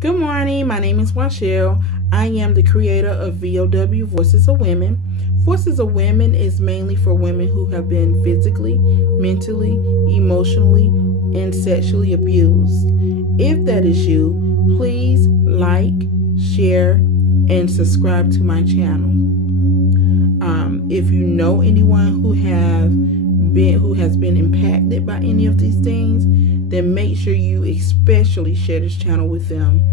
Good morning. My name is Washelle. I am the creator of V.O.W. Voices of Women. Voices of Women is mainly for women who have been physically, mentally, emotionally, and sexually abused. If that is you, please like, share, and subscribe to my channel. If you know anyone who has been impacted by any of these things, then make sure you especially share this channel with them.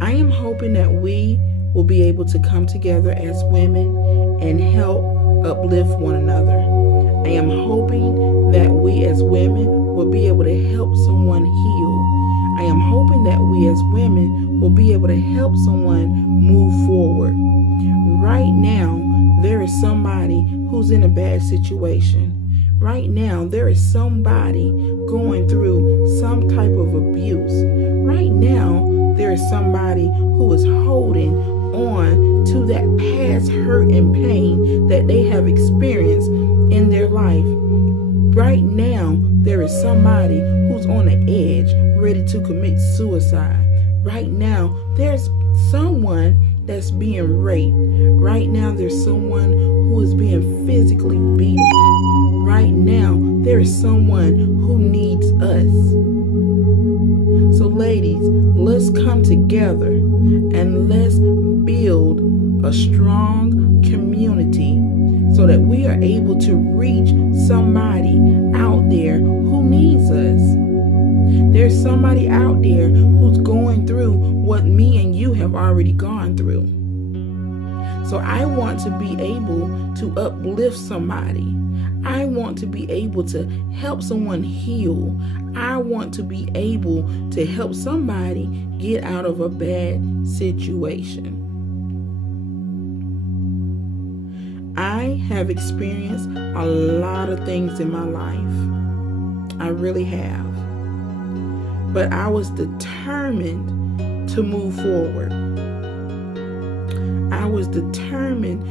I am hoping that we will be able to come together as women and help uplift one another. I am hoping that we as women will be able to help someone heal. I am hoping that we as women will be able to help someone move forward. Right now, there is somebody who's in a bad situation. Right now, there is somebody going through some type of abuse. Right now, there is somebody who is holding on to that past hurt and pain that they have experienced in their life. Right now, there is somebody who's on the edge, ready to commit suicide. Right now, there's someone that's being raped. Right now, there's someone who is being physically beaten. Right now, there is someone who needs us. So ladies, let's come together and let's build a strong community so that we are able to reach somebody out there who needs us. There's somebody out there who's going through what me and you have already gone through. So I want to be able to uplift somebody. I want to be able to help someone heal. I want to be able to help somebody get out of a bad situation. I have experienced a lot of things in my life. I really have. But I was determined to move forward. I was determined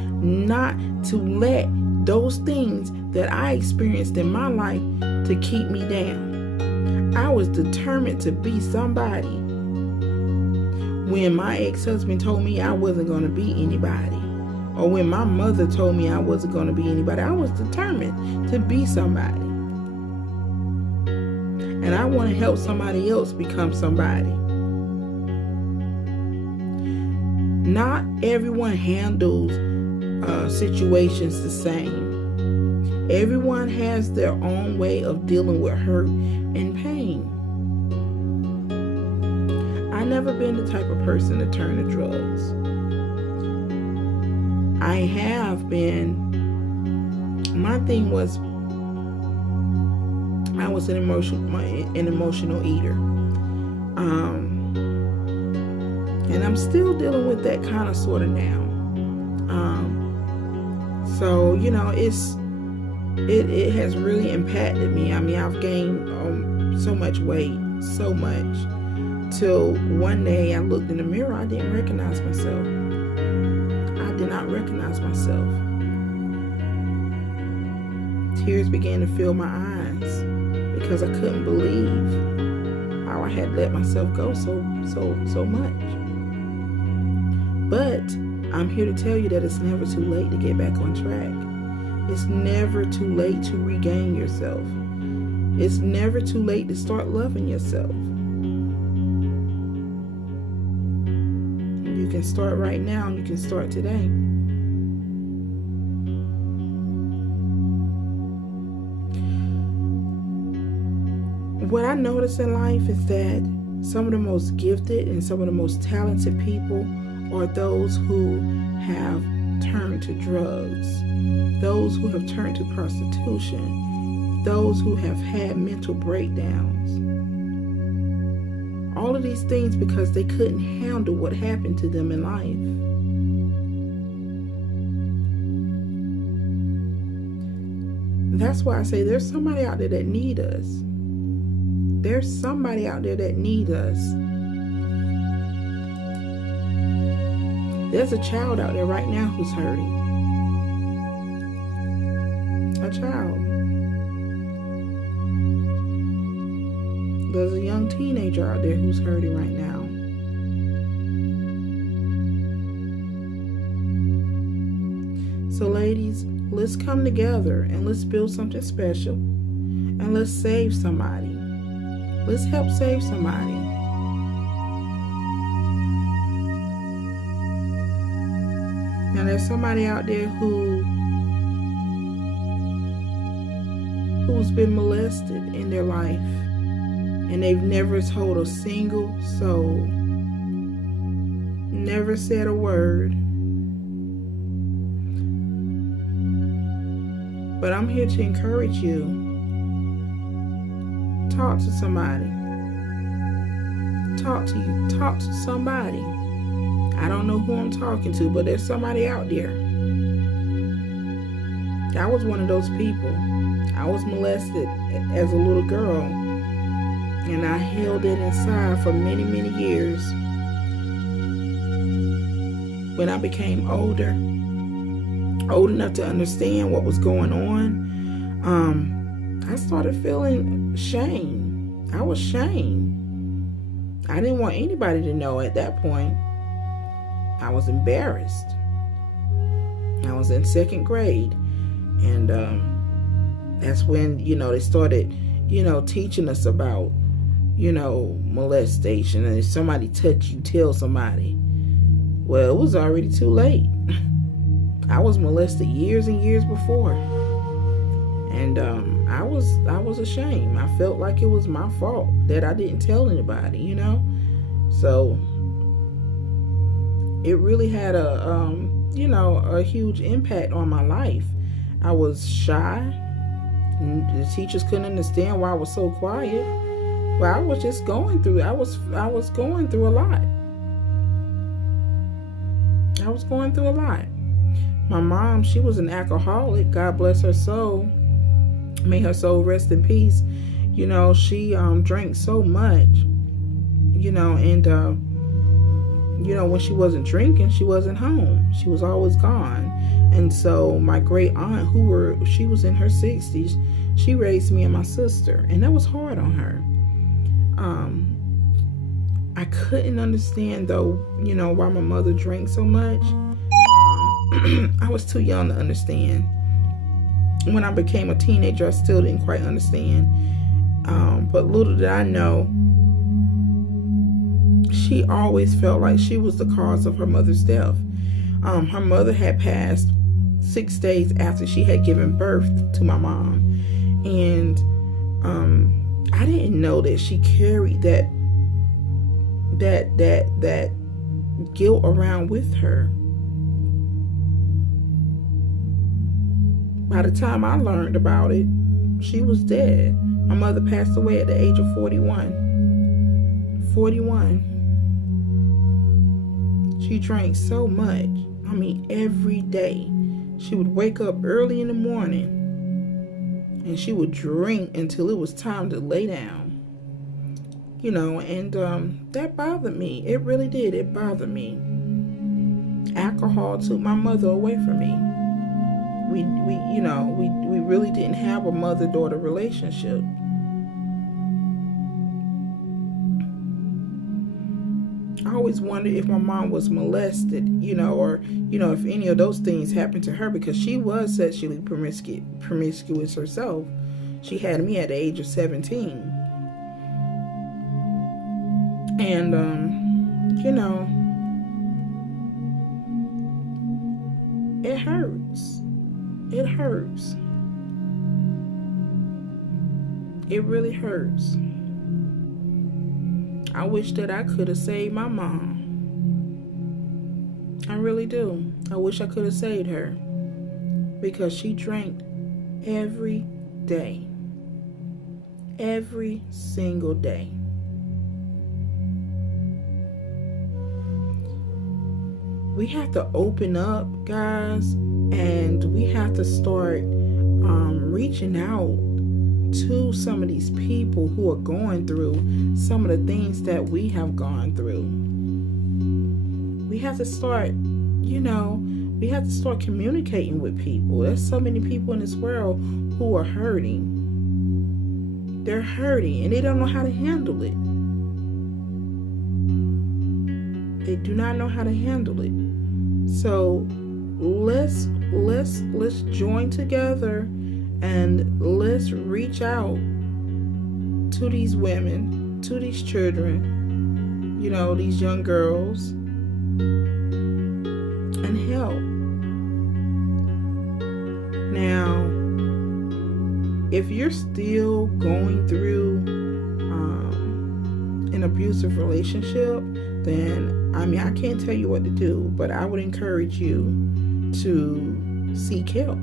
not to let those things that I experienced in my life to keep me down. I was determined to be somebody. When my ex-husband told me I wasn't going to be anybody, or when my mother told me I wasn't going to be anybody, I was determined to be somebody. And I want to help somebody else become somebody. Not everyone handles situations the same. Everyone has their own way of dealing with hurt and pain. I never been the type of person to turn to drugs. I have been, my thing was, I was an emotional eater. And I'm still dealing with that kind of sort of now. So, you know, it has really impacted me. I mean, I've gained so much weight, so much, till one day I looked in the mirror, I didn't recognize myself. I did not recognize myself. Tears began to fill my eyes because I couldn't believe how I had let myself go so much. But I'm here to tell you that it's never too late to get back on track. It's never too late to regain yourself. It's never too late to start loving yourself. You can start right now. You can start today. What I notice in life is that some of the most gifted and some of the most talented people are those who have turned to drugs, those who have turned to prostitution, those who have had mental breakdowns. All of these things because they couldn't handle what happened to them in life. That's why I say there's somebody out there that needs us. There's somebody out there that needs us. There's a child out there right now who's hurting. A child. There's a young teenager out there who's hurting right now. So ladies, let's come together and let's build something special. And let's save somebody. Let's help save somebody. Now there's somebody out there who's been molested in their life, and they've never told a single soul, never said a word. But I'm here to encourage you. Talk to somebody. Talk to somebody. I don't know who I'm talking to, but there's somebody out there. I was one of those people. I was molested as a little girl, and I held it inside for many, many years. When I became older, old enough to understand what was going on, I started feeling shame. I was shamed. I didn't want anybody to know at that point. I was embarrassed. I was in second grade, and that's when, they started, teaching us about, molestation. And if somebody touched you, tell somebody. Well, it was already too late. I was molested years and years before, and I was ashamed. I felt like it was my fault that I didn't tell anybody, So it really had a huge impact on my life. I was shy. The teachers couldn't understand why I was so quiet. But I was just going through. I was going through a lot. I was going through a lot. My mom, she was an alcoholic. God bless her soul. May her soul rest in peace. She drank so much. When she wasn't drinking, she wasn't home. She was always gone. And so my great aunt, she was in her 60s, she raised me and my sister, and that was hard on her. I couldn't understand though, why my mother drank so much. I was too young to understand. When I became a teenager, I still didn't quite understand. But little did I know, she always felt like she was the cause of her mother's death. Her mother had passed 6 days after she had given birth to my mom. And I didn't know that she carried that guilt around with her. By the time I learned about it, she was dead. My mother passed away at the age of 41. 41. She drank so much. Every day. She would wake up early in the morning and she would drink until it was time to lay down. And that bothered me. It really did. It bothered me. Alcohol took my mother away from me. We really didn't have a mother-daughter relationship. I always wondered if my mom was molested, or if any of those things happened to her, because she was sexually promiscuous herself. She had me at the age of 17. And, it hurts. It hurts. It really hurts. I wish that I could have saved my mom. I really do. I wish I could have saved her, because she drank every day. Every single day. We have to open up, guys, and we have to start reaching out to some of these people who are going through some of the things that we have gone through. We have to start, we have to start communicating with people. There's so many people in this world who are hurting. They're hurting and they don't know how to handle it. They do not know how to handle it. So let's join together and let's reach out to these women, to these children, these young girls, and help. Now, if you're still going through an abusive relationship, then I can't tell you what to do, but I would encourage you to seek help,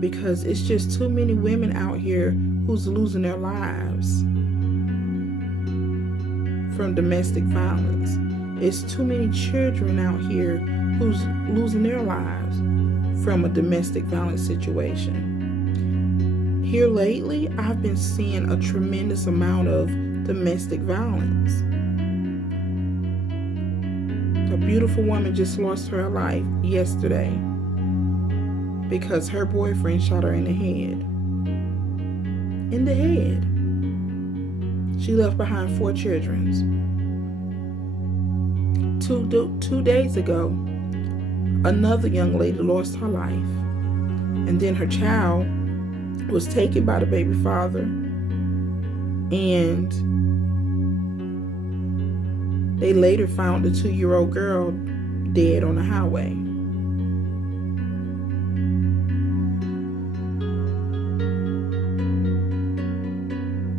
because it's just too many women out here who's losing their lives from domestic violence. It's too many children out here who's losing their lives from a domestic violence situation. Here lately, I've been seeing a tremendous amount of domestic violence. A beautiful woman just lost her life yesterday because her boyfriend shot her in the head. In the head. She left behind 4 children. Two days ago, another young lady lost her life. And then her child was taken by the baby father, and they later found the 2-year-old girl dead on the highway.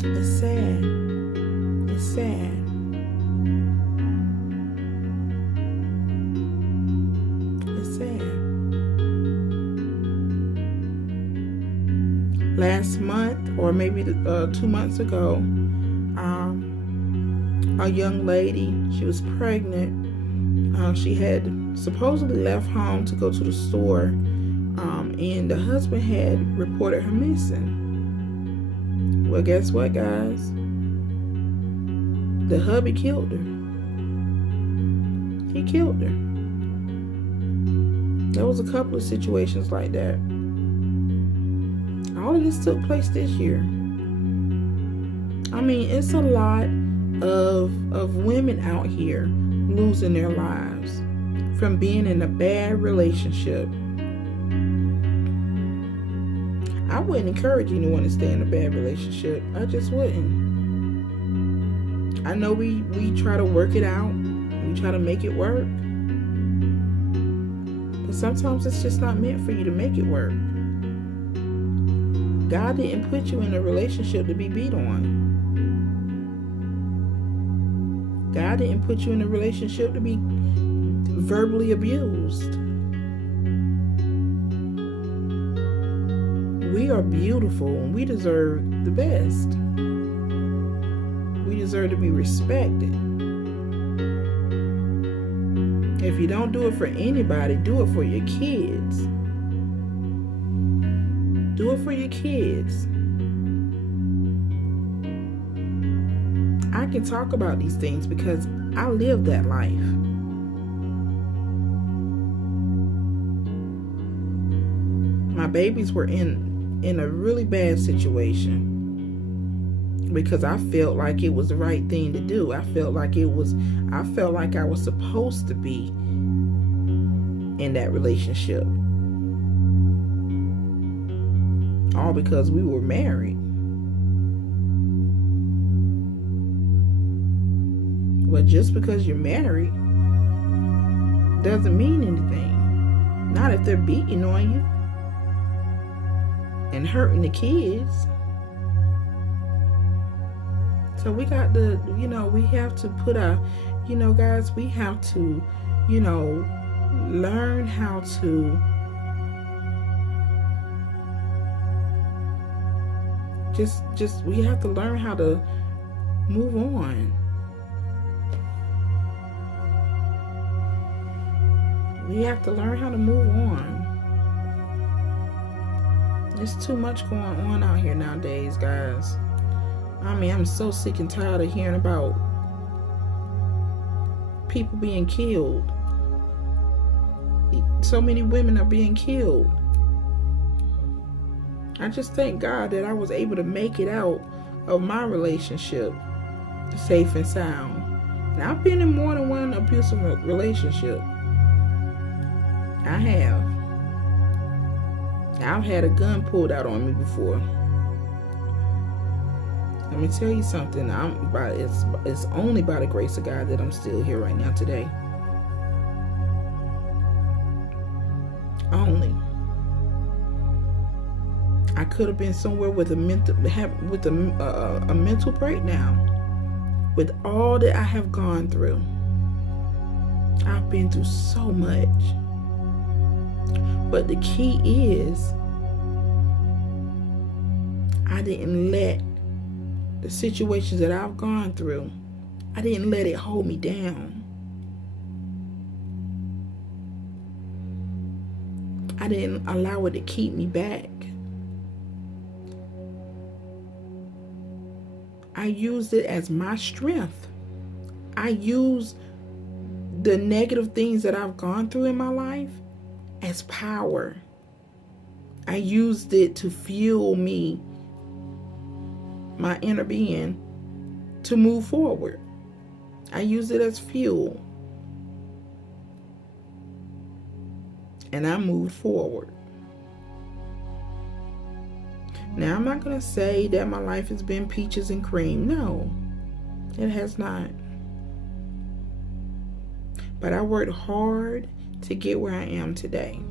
It's sad. It's sad. It's sad. Last month, or maybe 2 months ago, a young lady, she was pregnant. She had supposedly left home to go to the store, and the husband had reported her missing. Well, guess what, guys? The hubby killed her. He killed her. There was a couple of situations like that. All of this took place this year. It's a lot of women out here losing their lives from being in a bad relationship. I wouldn't encourage anyone to stay in a bad relationship. I just wouldn't. I know we try to work it out. We try to make it work. But sometimes it's just not meant for you to make it work. God didn't put you in a relationship to be beat on. God didn't put you in a relationship to be verbally abused. We are beautiful and we deserve the best. We deserve to be respected. If you don't do it for anybody, do it for your kids. Do it for your kids. I can talk about these things because I lived that life. My babies were in a really bad situation because I felt like it was the right thing to do. I felt like I was supposed to be in that relationship. All because we were married. But just because you're married doesn't mean anything. Not if they're beating on you and hurting the kids. So we got to, we have to put our, guys, we have to, learn how to we have to learn how to move on. We have to learn how to move on. There's too much going on out here nowadays, guys. I'm so sick and tired of hearing about people being killed. So many women are being killed. I just thank God that I was able to make it out of my relationship safe and sound. Now, I've been in more than one abusive relationship. I have. I've had a gun pulled out on me before. Let me tell you something. It's only by the grace of God that I'm still here right now today. Only. I could have been somewhere with a mental breakdown. With all that I have gone through, I've been through so much. But the key is, I didn't let the situations that I've gone through, I didn't let it hold me down. I didn't allow it to keep me back. I used it as my strength. I used the negative things that I've gone through in my life as power. I used it to fuel me, my inner being, to move forward. I used it as fuel. And I moved forward. Now, I'm not going to say that my life has been peaches and cream. No, it has not. But I worked hard to get where I am today.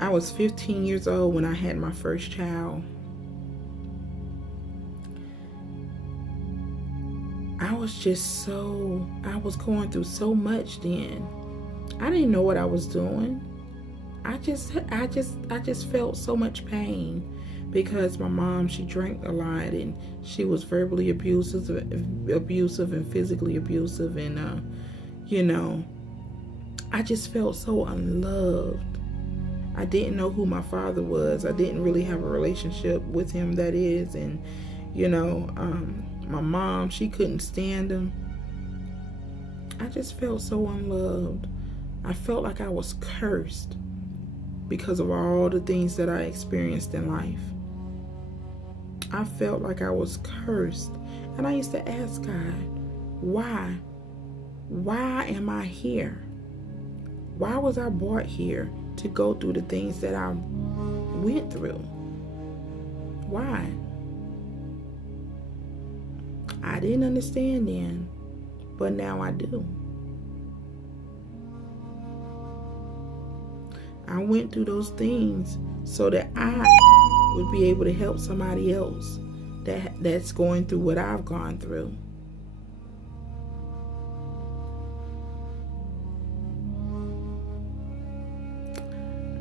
I was 15 years old when I had my first child. I was going through so much then. I didn't know what I was doing. I just felt so much pain because my mom, she drank a lot and she was verbally abusive and physically abusive, and I just felt so unloved. I didn't know who my father was. I didn't really have a relationship with him, that is, and my mom, she couldn't stand him. I just felt so unloved. I felt like I was cursed because of all the things that I experienced in life. I felt like I was cursed. And I used to ask God, why? Why am I here? Why was I brought here to go through the things that I went through? Why? I didn't understand then, but now I do. I went through those things so that I would be able to help somebody else that's going through what I've gone through.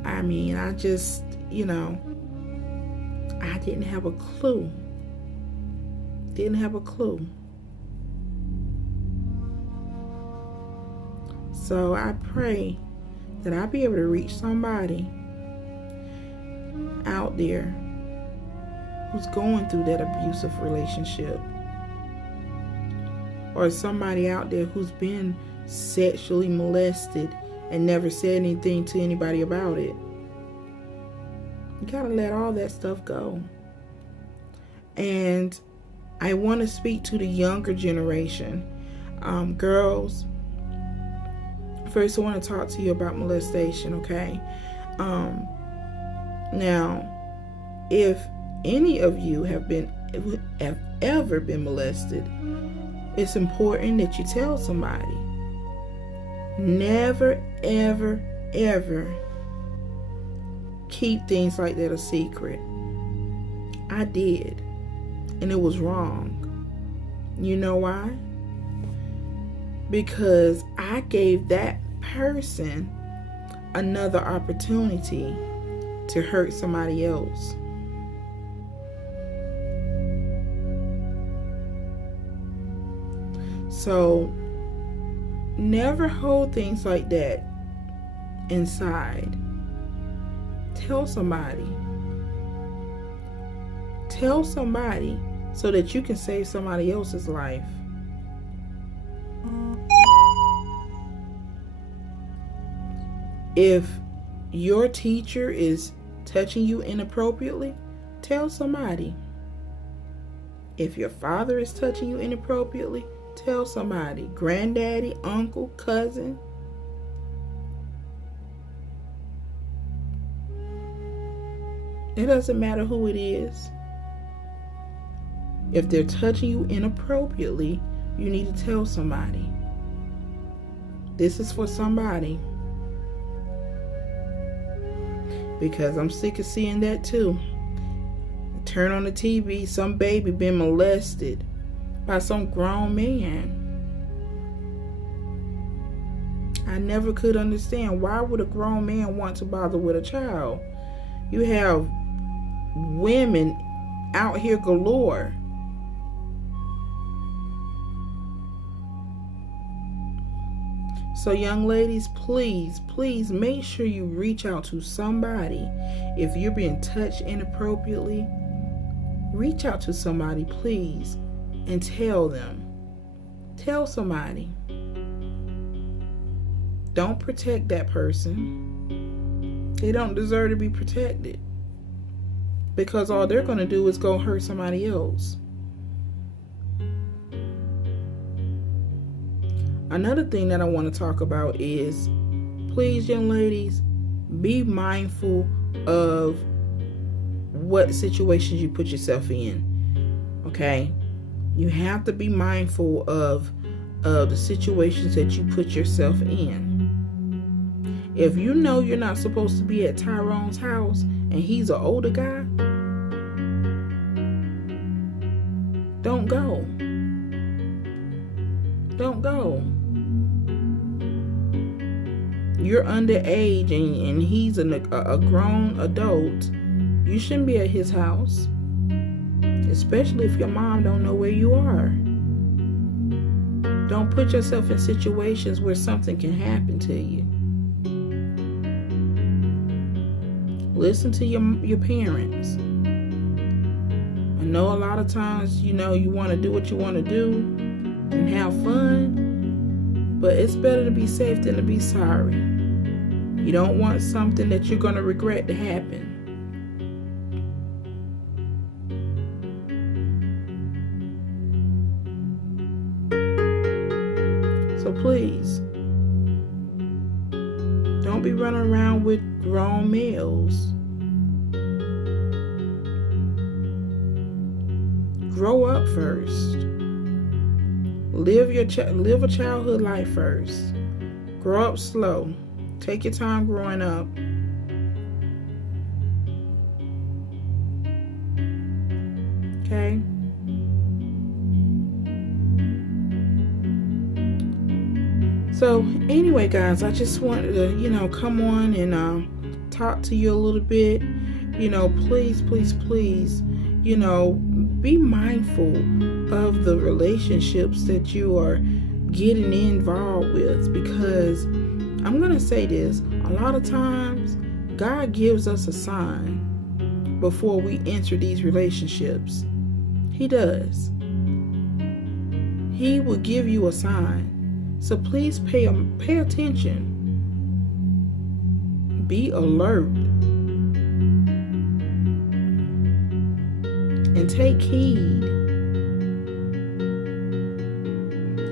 I mean, I just, I didn't have a clue. So I pray that I'll be able to reach somebody out there who's going through that abusive relationship, or somebody out there who's been sexually molested and never said anything to anybody about it. You gotta let all that stuff go. And I want to speak to the younger generation. Girls, first I want to talk to you about molestation, okay? Now, if any of you have ever been molested, it's important that you tell somebody. Never, ever, ever keep things like that a secret. I did, and it was wrong. You know why? Because I gave that person another opportunity to hurt somebody else. So never hold things like that inside. Tell somebody. Tell somebody so that you can save somebody else's life. If your teacher is touching you inappropriately, tell somebody. If your father is touching you inappropriately, Tell somebody. Granddaddy, uncle, cousin. It doesn't matter who it is. If they're touching you inappropriately, you need to tell somebody. This is for somebody. Because I'm sick of seeing that too. Turn on the TV, some baby been molested by some grown man. I never could understand, why would a grown man want to bother with a child? You have women out here galore. So young ladies, please make sure you reach out to somebody. If you're being touched inappropriately, reach out to somebody, please, and tell them. Tell somebody. Don't protect that person. They don't deserve to be protected. Because all they're going to do is go hurt somebody else. Another thing that I want to talk about is, please, young ladies, be mindful of what situations you put yourself in. Okay? You have to be mindful of the situations that you put yourself in. If you know you're not supposed to be at Tyrone's house and he's an older guy, don't go. Don't go. You're underage and he's a grown adult. You shouldn't be at his house, especially if your mom don't know where you are. Don't put yourself in situations where something can happen to you. Listen to your parents. I know a lot of times, you want to do what you want to do and have fun, but it's better to be safe than to be sorry. You don't want something that you're going to regret to happen. So please, don't be running around with grown males. Grow up first. Live a childhood life first. Grow up slow. Take your time growing up. Okay? So anyway, guys, I just wanted to, come on and talk to you a little bit. Please, be mindful of the relationships that you are getting involved with, because I'm going to say this, a lot of times God gives us a sign before we enter these relationships. He does. He will give you a sign. So please pay attention. Be alert. And take heed.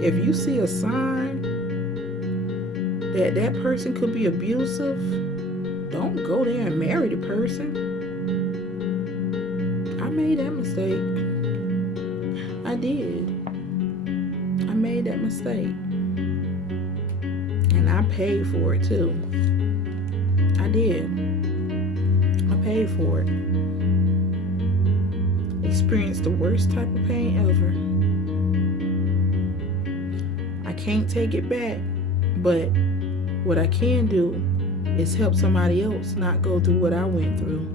If you see a sign that person could be abusive, don't go there and marry the person. I made that mistake. I did. I made that mistake. And I paid for it too. I did. I paid for it. Experienced the worst type of pain ever. I can't take it back, but what I can do is help somebody else not go through what I went through.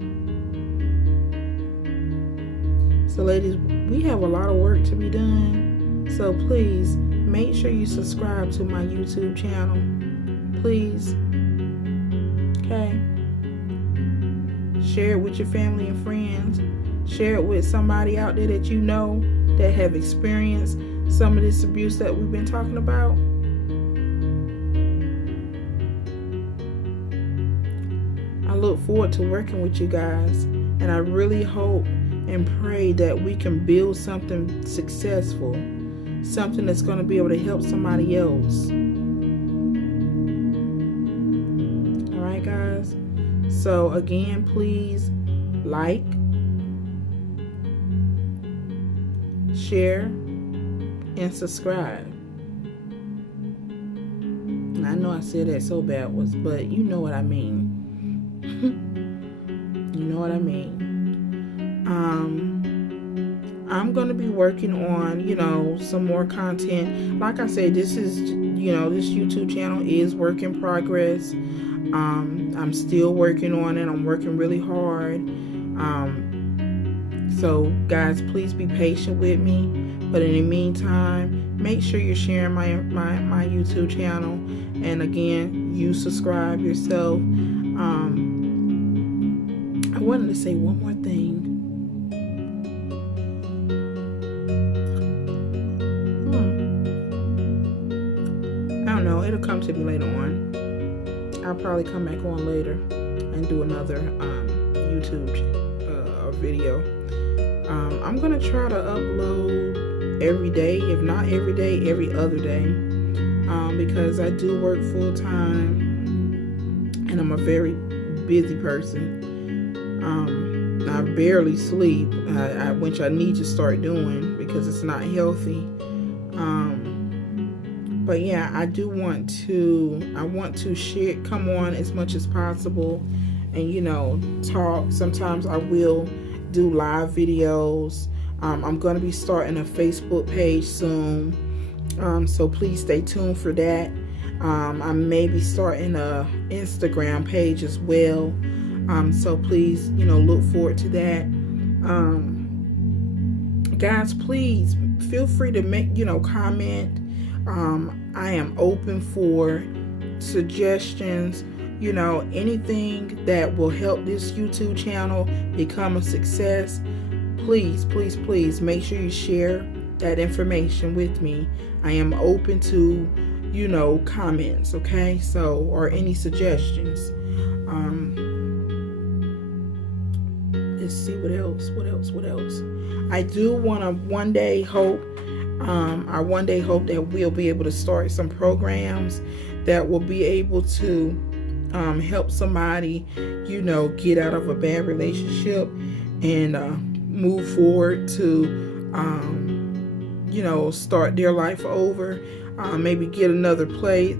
So ladies, we have a lot of work to be done. So please make sure you subscribe to my YouTube channel. Please. Okay. Share it with your family and friends. Share it with somebody out there that you know that have experienced some of this abuse that we've been talking about. I look forward to working with you guys, and I really hope and pray that we can build something successful, something that's going to be able to help somebody else. All right, guys. So again, please like, share, and subscribe. And I know I said that so backwards, but you know what I mean. You know what I mean. I'm going to be working on, some more content. Like I said, this is, this YouTube channel is work in progress. I'm still working on it. I'm working really hard. So guys, please be patient with me. But in the meantime, make sure you're sharing my YouTube channel. And again, you subscribe yourself. I wanted to say one more thing. I don't know. It'll come to me later on. I'll probably come back on later and do another YouTube video. I'm gonna try to upload every day, if not every day, every other day, because I do work full time and I'm a very busy person. I barely sleep, which I need to start doing because it's not healthy. But yeah, I want to share, come on as much as possible and, talk. Sometimes I will do live videos. I'm going to be starting a Facebook page soon. So please stay tuned for that. I may be starting a Instagram page as well. So please, look forward to that. Guys, please feel free to make, comment. I am open for suggestions, anything that will help this YouTube channel become a success. Please, please, please make sure you share that information with me. I am open to, comments, okay? So, or any suggestions. Let's see what else. I do want to one day hope that we'll be able to start some programs that will be able to help somebody, get out of a bad relationship and move forward to, start their life over. Maybe get another place,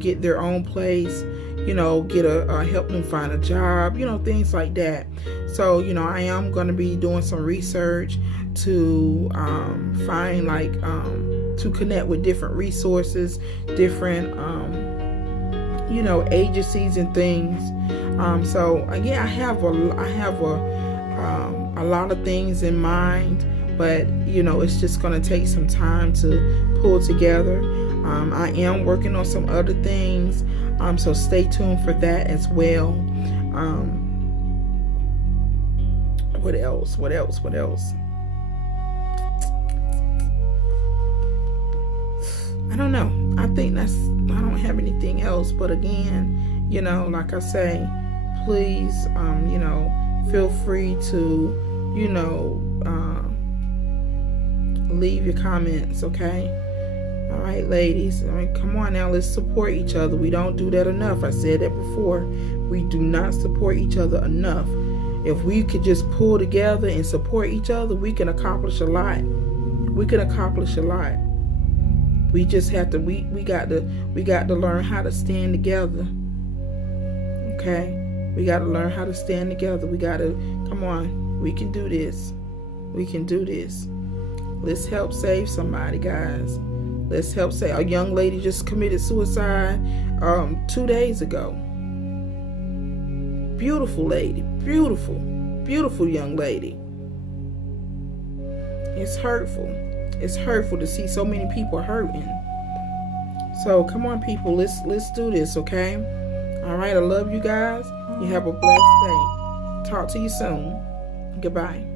get their own place, help them find a job, things like that. So, I am going to be doing some research to find to connect with different resources, different, agencies and things. So again, I have a lot of things in mind, but it's just going to take some time to pull together. I am working on some other things, so stay tuned for that as well. What else? I don't know. I think I don't have anything else, but again, like I say, please, feel free to, leave your comments, okay? All right, ladies, come on now, let's support each other. We don't do that enough. I said that before. We do not support each other enough. If we could just pull together and support each other, we can accomplish a lot. We just have to, we got to learn how to stand together. Okay? We got to learn how to stand together. We got to, come on, we can do this. Let's help save somebody, guys. Let's help save. A young lady just committed suicide 2 days ago. Beautiful lady. Beautiful young lady. It's hurtful. It's hurtful to see so many people hurting. So come on, people, let's do this, okay? All right, I love you guys. You have a blessed day. Talk to you soon. Goodbye.